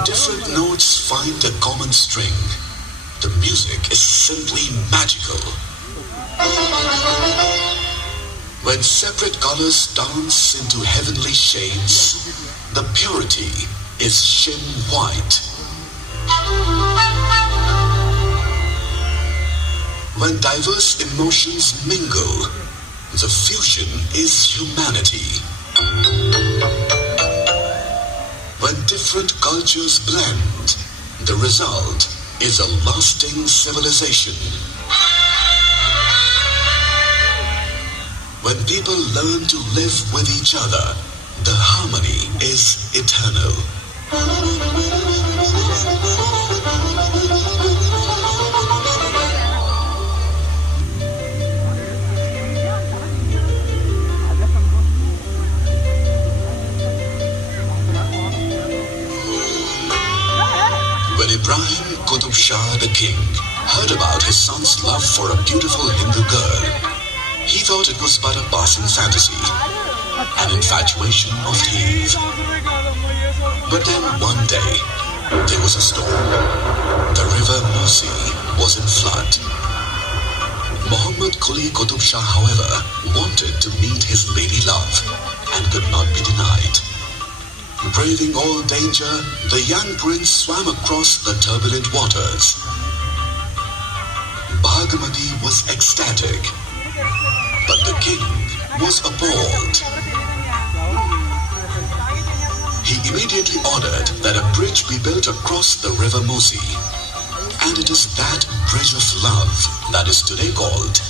When different notes find a common string, the music is simply magical. When separate colors dance into heavenly shades, the purity is shim white. When diverse emotions mingle, the fusion is humanity. When different cultures blend, the result is a lasting civilization. When people learn to live with each other, the harmony is eternal. When Ibrahim Qutb Shah the king heard about his son's love for a beautiful Hindu girl, he thought it was but a passing fantasy, an infatuation of Eve. But then one day, there was a storm. The river Musi was in flood. Muhammad Quli Qutb Shah, however, wanted to meet his lady love and could not be denied. Braving all danger, the young prince swam across the turbulent waters. Bhagmati was ecstatic, but the king was appalled. He immediately ordered that a bridge be built across the river Musi, and it is that bridge of love that is today called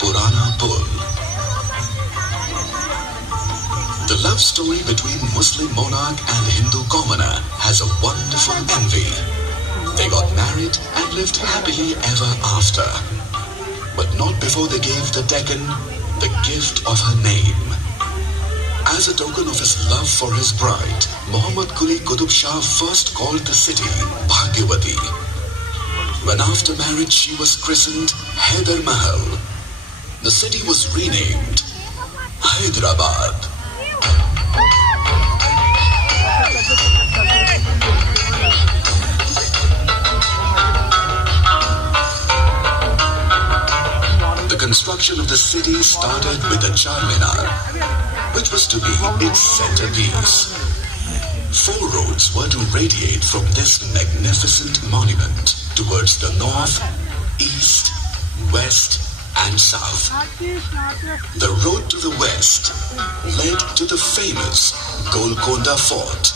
Purana Pul. The love story between Muslim monarch and Hindu commoner has a wonderful envy. They got married and lived happily ever after, but not before they gave the Deccan the gift of her name. As a token of his love for his bride, Muhammad Quli Qutb Shah first called the city Bhagyavati. When after marriage she was christened Hyder Mahal, the city was renamed Hyderabad. The construction of the city started with the Charminar, which was to be its centerpiece. 4 roads were to radiate from this magnificent monument towards the north, east, west, and south. The road to the west led to the famous Golconda Fort.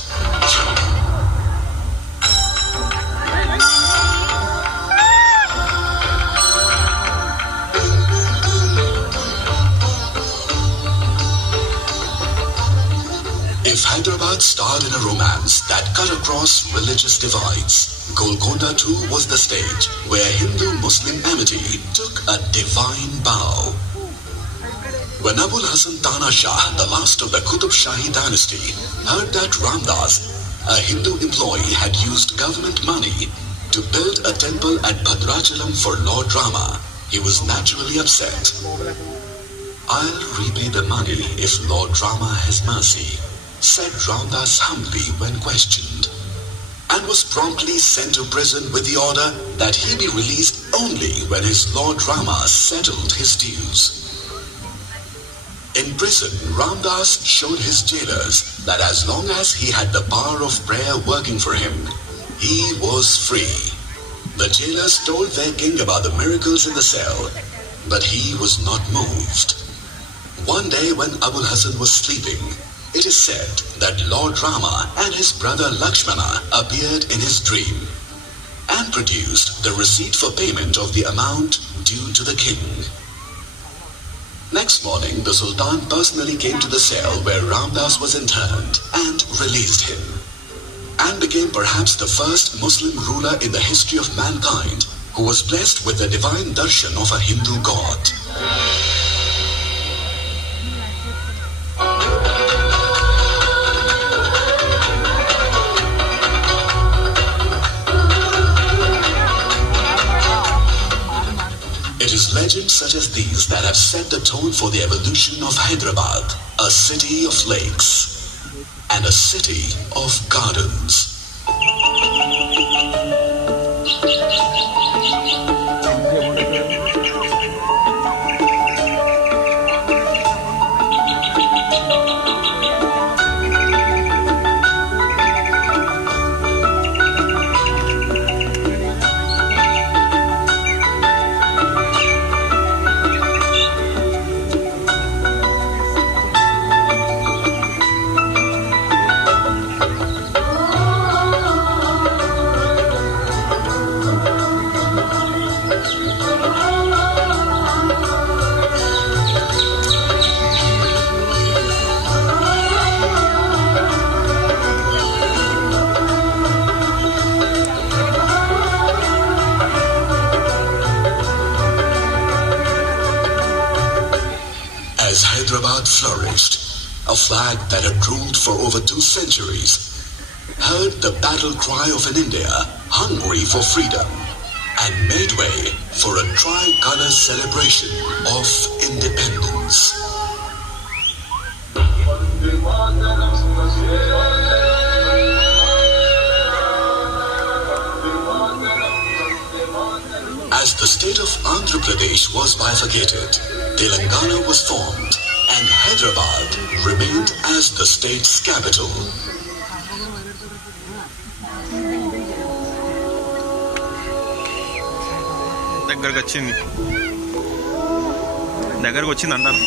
If Hyderabad starred in a romance that cut across religious divides, Golconda too was the stage where Hindu-Muslim amity took a divine bow. When Abul Hasan Tana Shah, the last of the Qutb Shahi dynasty, heard that Ramdas, a Hindu employee, had used government money to build a temple at Bhadrachalam for Lord Rama, he was naturally upset. "I'll repay the money if Lord Rama has mercy," said Ramdas humbly when questioned, and was promptly sent to prison with the order that he be released only when his Lord Rama settled his dues. In prison, Ramdas showed his jailers that as long as he had the power of prayer working for him, he was free. The jailers told their king about the miracles in the cell, but he was not moved. One day when Abul Hasan was sleeping, it is said that Lord Rama and his brother Lakshmana appeared in his dream and produced the receipt for payment of the amount due to the king. Next morning, the Sultan personally came to the cell where Ramdas was interned and released him, and became perhaps the first Muslim ruler in the history of mankind who was blessed with the divine darshan of a Hindu god. It is legends such as these that have set the tone for the evolution of Hyderabad, a city of lakes and a city of gardens. flourished. A flag that had ruled for over 2 centuries heard the battle cry of an India hungry for freedom and made way for a tricolor celebration of independence. As the state of Andhra Pradesh was bifurcated, Telangana was formed and Hyderabad remained as the state's capital. దగ్గరకు వచ్చింది అంటాను.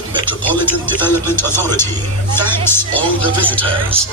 Hyderabad Metropolitan Development Authority thanks all the visitors.